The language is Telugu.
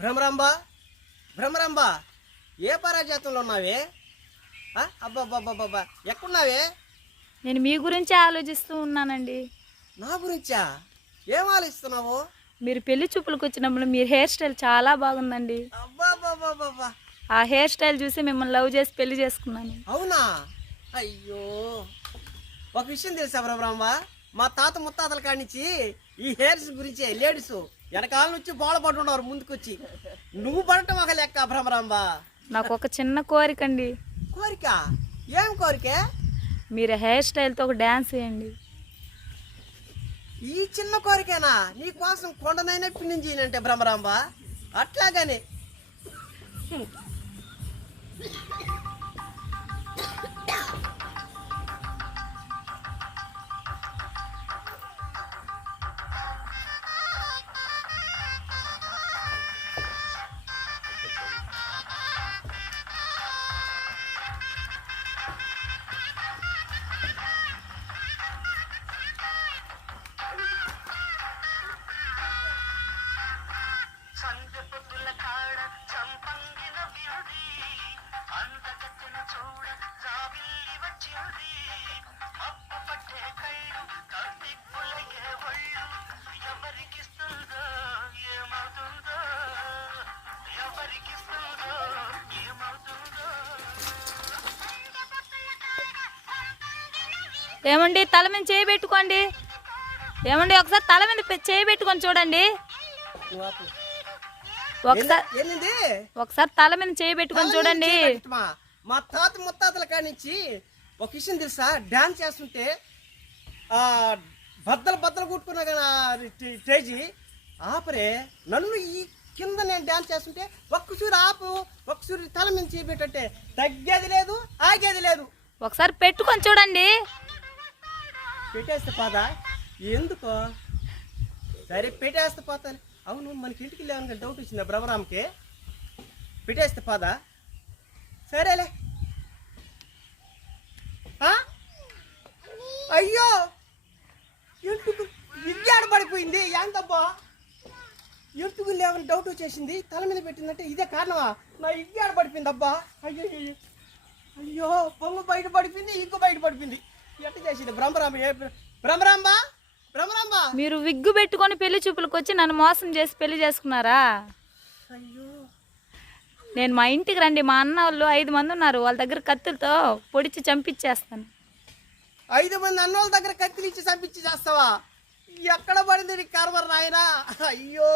భ్రమరాంబ భ్రమరాంబ ఏ పరాజాతంలో ఉన్నావే? అబ్బాబ్బాబ్బా ఎక్కడున్నావే? నేను మీ గురించే ఆలోచిస్తూ ఉన్నానండి. నా గురించా? ఏం ఆలోచిస్తున్నావు? మీరు పెళ్లి చూపులకు వచ్చినప్పుడు మీరు హెయిర్ స్టైల్ చాలా బాగుందండి. అబ్బాబ్బాబ్బా ఆ హెయిర్ స్టైల్ చూసి మిమ్మల్ని లవ్ చేసి పెళ్లి చేసుకున్నాను. అవునా? అయ్యో, ఒక విషయం తెలుసా భ్రమరాంబ? మా తాత ముత్తాతల కాడి నుంచి ఈ హెయిర్స్ గురించే లేడీస్ వెనకాల నుంచి బోళ పడుతున్నారు ముందుకొచ్చి. నువ్వు పడటం ఒక లెక్క భ్రమరాంబ. నాకు ఒక చిన్న కోరిక అండి. కోరిక? ఏం కోరిక? మీరు హెయిర్ స్టైల్తో ఒక డ్యాన్స్ వేయండి. ఈ చిన్న కోరికేనా? నీ కోసం కొండనైనా పిన్నం చేయనంటే భ్రమరాంబ. అట్లాగానే ఏమండి, తల మీద చేయి పెట్టుకోండి. ఏమండి, ఒకసారి తల మీద చేయి పెట్టుకొని చూడండి. ఒకసారి తల మీద చేయి పెట్టుకొని చూడండి. మా తాత ముత్తాతల కాడి నుంచి ఒక విషయం తెలుసా? డాన్స్ చేస్తుంటే బద్దలు కుట్టుకున్నా కానీ స్టేజీ ఆపరే నన్ను ఈ కింద నేను డాన్స్ చేస్తుంటే ఒక్కసూరి ఆపు, ఒక్కసూరి తల మీద చేపెట్టే తగ్గేది లేదు, ఆగేది లేదు. ఒకసారి పెట్టుకొని చూడండి. పెట్టేస్తే పోదా? ఎందుకో? సరే పెట్టేస్తే పోతాను. అవును, మనకి ఇంటికి వెళ్ళామని డౌట్ వచ్చిందా భ్రమరాంకి? పెట్టేస్తే పోదా? సరేలే. అయ్యో, ఎందుకు విద్యాడ పడిపోయింది? ఏంటబ్బా, ఎందుకు లేవని డౌట్ వచ్చేసింది. తల మీద పెట్టిందంటే ఇదే కారణమా? నా ఇగ్గాడ పడిపోయింది అబ్బా. అయ్యో అయ్యో, పొంగు బయట పడిపోయింది, ఇంకో బయట పడిపోయింది. ఎట్ట చేసింది భ్రమరాంబ? భ్రమరాంబ భ్రమరాంబ మీరు విగ్గు పెట్టుకొని పెళ్లి చూపులకు వచ్చి నన్ను మోసం చేసి పెళ్లి చేసుకున్నారా? అయ్యో, నేను మా ఇంటికి రండి, మా అన్న వాళ్ళు 5 మంది ఉన్నారు, వాళ్ళ దగ్గర కత్తులతో పొడిచి చంపించేస్తాను. 5 మంది అన్నోళ్ళ దగ్గర కత్తిరించి చంపించి చేస్తావా? ఎక్కడ పడింది నీ కర్మ నాయనా? అయ్యో.